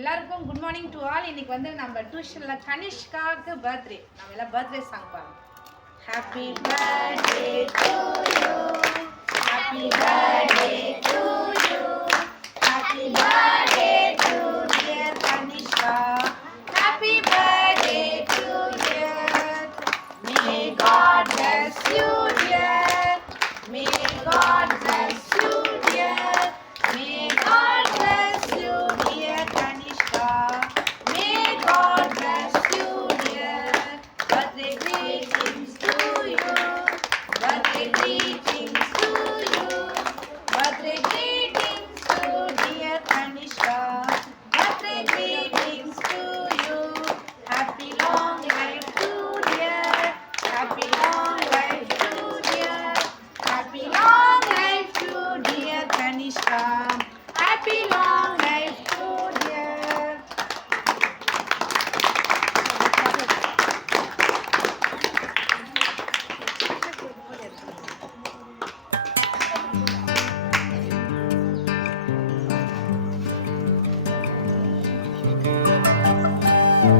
எல்லாருக்கும் good morning to all. இன்னைக்கு வந்து நம்ம டியூஷன்ல கனிஷ்காக்கு பர்த்டே. நம்ம எல்லாம் பர்த்டே சாங் பாடுறோம். Happy birthday to you, happy birthday to you, happy birthday to dear Kanishka, happy birthday to you. May God bless you dear, may God bless you dear, may God bless you dear Kanishka, may God bless you dear. Birthday greetings to you, birthday greetings to you, birthday greetings to dear Kanishka, birthday greetings to you. Happy long life to dear, happy long life to dear, happy long life to dear Kanishka, happy long life to dear.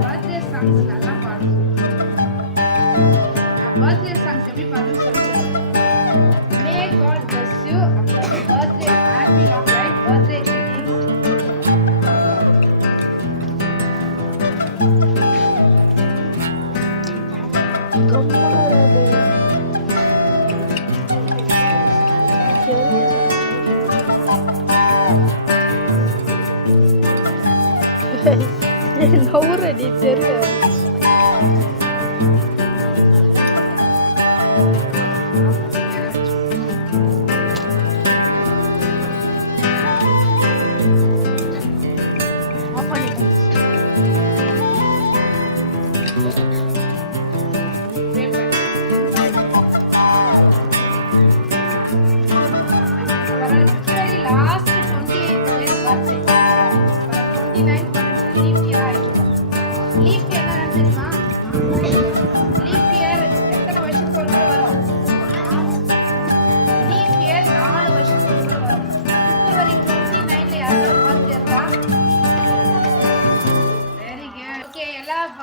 Birthday songs நல்லா பாடுவோம். Birthday songs எப்படி பாடுறது சொல்லுங்க. May God bless you, அப்புறம் birthday happy long life, birthday greetings. நவுறடி தெரியல.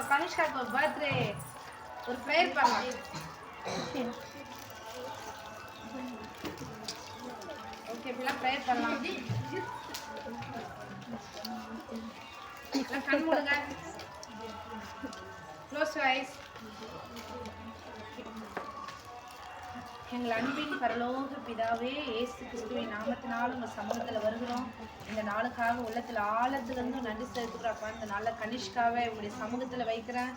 கனிஷ்காக்கு ஒரு பர்த்டே ஒரு ப்ரேயர் பண்ணலாம். ஓகே, இப்பெல்லாம் ப்ரேயர் பண்ணலாம். கண் மூடுங்க. Close ice. எங்கள் அன்பின் பரலோக பிதாவே, இயேசு கிறிஸ்துவின் நாமத்தினால் உங்கள் சமூகத்தில் வருகிறோம். இந்த நாளுக்காக உள்ளத்தில் ஆழத்துலேருந்து நன்றி செலுத்துக்கிறப்பா. இந்த நாளில் கனிஷ்காவை உங்களுடைய சமூகத்தில் வைக்கிறேன்.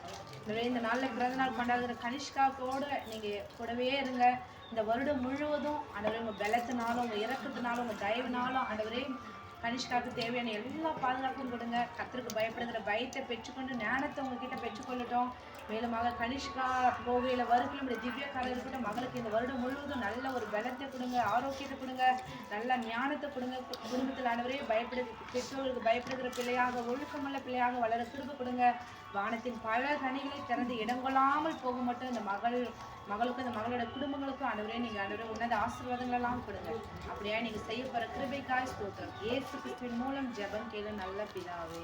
இந்த நாளில் பிறந்த நாள் கொண்டாடுகிற கனிஷ்காவோட நீங்கள் கூடவே இருங்க. இந்த வருடம் முழுவதும் ஆண்டவரே உங்கள் பலத்தினாலும் உங்கள் இறக்கத்தினாலும் உங்கள் தயவினாலும் ஆண்டவரே கனிஷ்காவுக்கு தேவையான எல்லா பாதுகாப்பும் கொடுங்க. கர்த்தருக்கு பயப்படுகிற பயத்தை பெற்றுக்கொண்டு ஞானத்தை உங்ககிட்ட பெற்றுக்கொள்ளட்டும். மேலுமாக கனிஷ்கா போகையில் வருகையில் உடைய திவ்யக்காரர் இருக்கட்டும். மகளுக்கு இந்த வருடம் முழுவதும் நல்ல ஒரு பலத்தை கொடுங்க, ஆரோக்கியத்தை கொடுங்க, நல்ல ஞானத்தை கொடுங்க. குடும்பத்தில் ஆண்டவரே பெற்றோர்களுக்கு பயப்படுகிற பிள்ளையாக, ஒழுக்கமுள்ள பிள்ளையாக வளர கிருபை கொடுங்க. வானத்தின் பல கனிகளை திறந்து இடங்கொள்ளாமல் போக மட்டும் இந்த மகளுக்கும் இந்த மகளோட குடும்பங்களுக்கும் ஆண்டவரே நீங்கள் ஆண்டவரே உன்னத ஆசீர்வாதங்களெல்லாம் கொடுங்க. அப்படியே நீங்கள் செய்ய போகிற கிருபைக்காய் ஸ்தோத்திரம். இயேசு கிறிஸ்துவின் மூலம் ஜெபம் கேளு நல்ல பிதாவே.